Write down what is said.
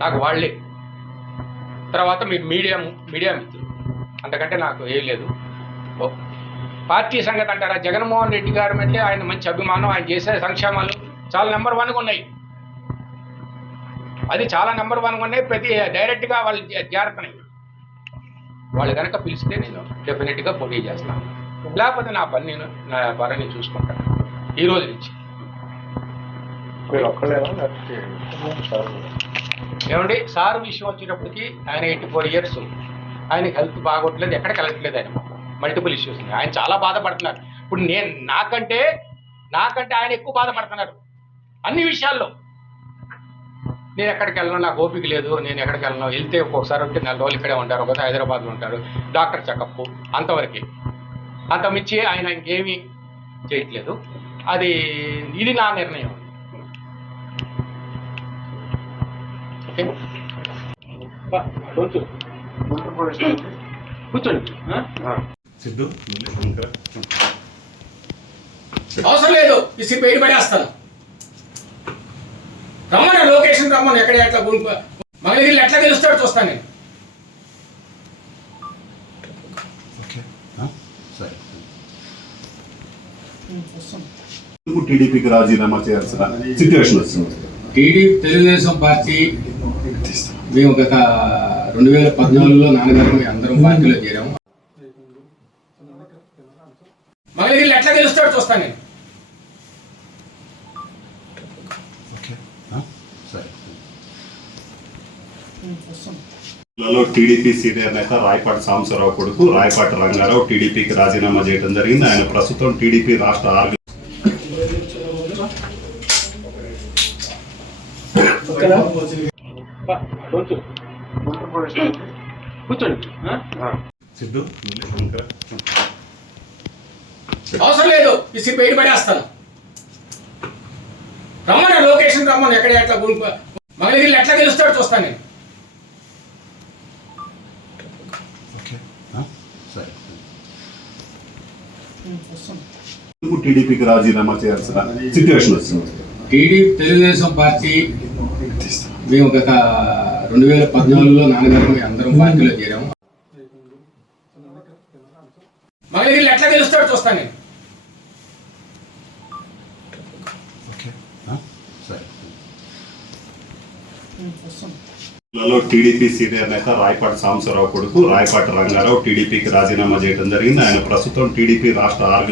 నాకు వాళ్ళే. తర్వాత మీ మీడియా మీడియా మిత్రులు. అంతకంటే నాకు ఏం లేదు. పార్టీ సంగతి అంటారా? జగన్మోహన్ రెడ్డి గారి అంటే ఆయన మంచి అభిమానం ఆయన చేసే సంక్షేమాలు చాలా నెంబర్ వన్గా ఉన్నాయి. అది చాలా నెంబర్ వన్గా ఉన్నాయి. ప్రతి డైరెక్ట్గా వాళ్ళు జా- వాళ్ళు కనుక పిలిస్తే నేను డెఫినెట్గా పోటీ చేస్తాను. లేకపోతే నా పని నేను నా పనిని చూసుకుంటాను ఈ రోజు నుంచి. సార్ ఏమండి? సార్ విషయం వచ్చేటప్పటికి ఆయన ఎయిటీ ఫోర్ ఇయర్స్. ఆయన హెల్త్ బాగోట్లేదు ఎక్కడ కలగట్లేదు ఆయన. మల్టిపుల్ ఇష్యూస్ ఉన్నాయి. ఆయన చాలా బాధపడుతున్నారు. ఇప్పుడు నేను నాకంటే నాకంటే ఆయన ఎక్కువ బాధపడుతున్నారు. అన్ని విషయాల్లో. నేను ఎక్కడికి వెళ్ళను నాకు ఓపిక లేదు. నేను ఎక్కడికి వెళ్ళను. వెళ్తే ఒక్కొక్కసారి ఉంటే నెల రోజులు ఇక్కడే ఉంటారు. ఒకసారి హైదరాబాద్లో ఉంటారు. డాక్టర్ చెకప్ అంతవరకే. అంత ఆయన ఇంకేమీ చేయట్లేదు. అది ఇది నా నిర్ణయం. కూర్చోండి? సిద్ధు అవసరం లేదు. ఇసి బయట పడేస్తాను. రమ్మని లొకేషన్ రమ్మని ఎక్కడ ఎట్లా గుంపు మంగళగిరిలో ఎట్లా గెలుస్తాడో చూస్తాను నేను. సరే. టీడీపీకి రాజీనామా చేయాల్సిన సిచ్యువేషన్ వచ్చింది టీడీ తెలుగుదేశం పార్టీ మేము గత రెండు వేల పద్నాలుగులో నాన్నగారు మేము అందరం పార్టీలో చేరాము. మంగళగిరిలో ఎట్లా గెలుస్తాడో చూస్తాను నేను. సరే. జిల్లాలో టీడీపీ సీనియర్ నేత రాయపాటి సాంబశివరావు కొడుకు రాయపాటి రంగారావు టీడీపీకి రాజీనామా చేయడం జరిగింది. ఆయన ప్రస్తుతం టీడీపీ రాష్ట్ర ఆర్గ కూర్చో. కూర్చోండి? సిద్ధు శంకర్. అవసరం లేదు. ఇసి బయట పడేస్తాను. రమ్మని లొకేషన్ రమ్మని ఎక్కడ ఎట్లా గుంపు? మంగళగిరిలో ఎట్లా గెలుస్తాడో చూస్తాను నేను. సరే. టీడీపీకి రాజీనామా చేయాల్సిన సిచ్యువేషన్ వచ్చింది? టీడీ తెలుగుదేశం పార్టీ మేము గత రెండు వేల పద్నాలుగులో నాన్నగారు మేము అందరం పార్టీలో చేరాము. ఎట్లా గెలుస్తాడో చూస్తాను నేను. జిల్లాలో టీడీపీ సీనియర్ నేత రాయపాటి సాంబశివరావు కొడుకు రాయపాటి రంగారావు టీడీపీకి రాజీనామా చేయడం జరిగింది. ఆయన ప్రస్తుతం టీడీపీ రాష్ట్ర ఆర్గ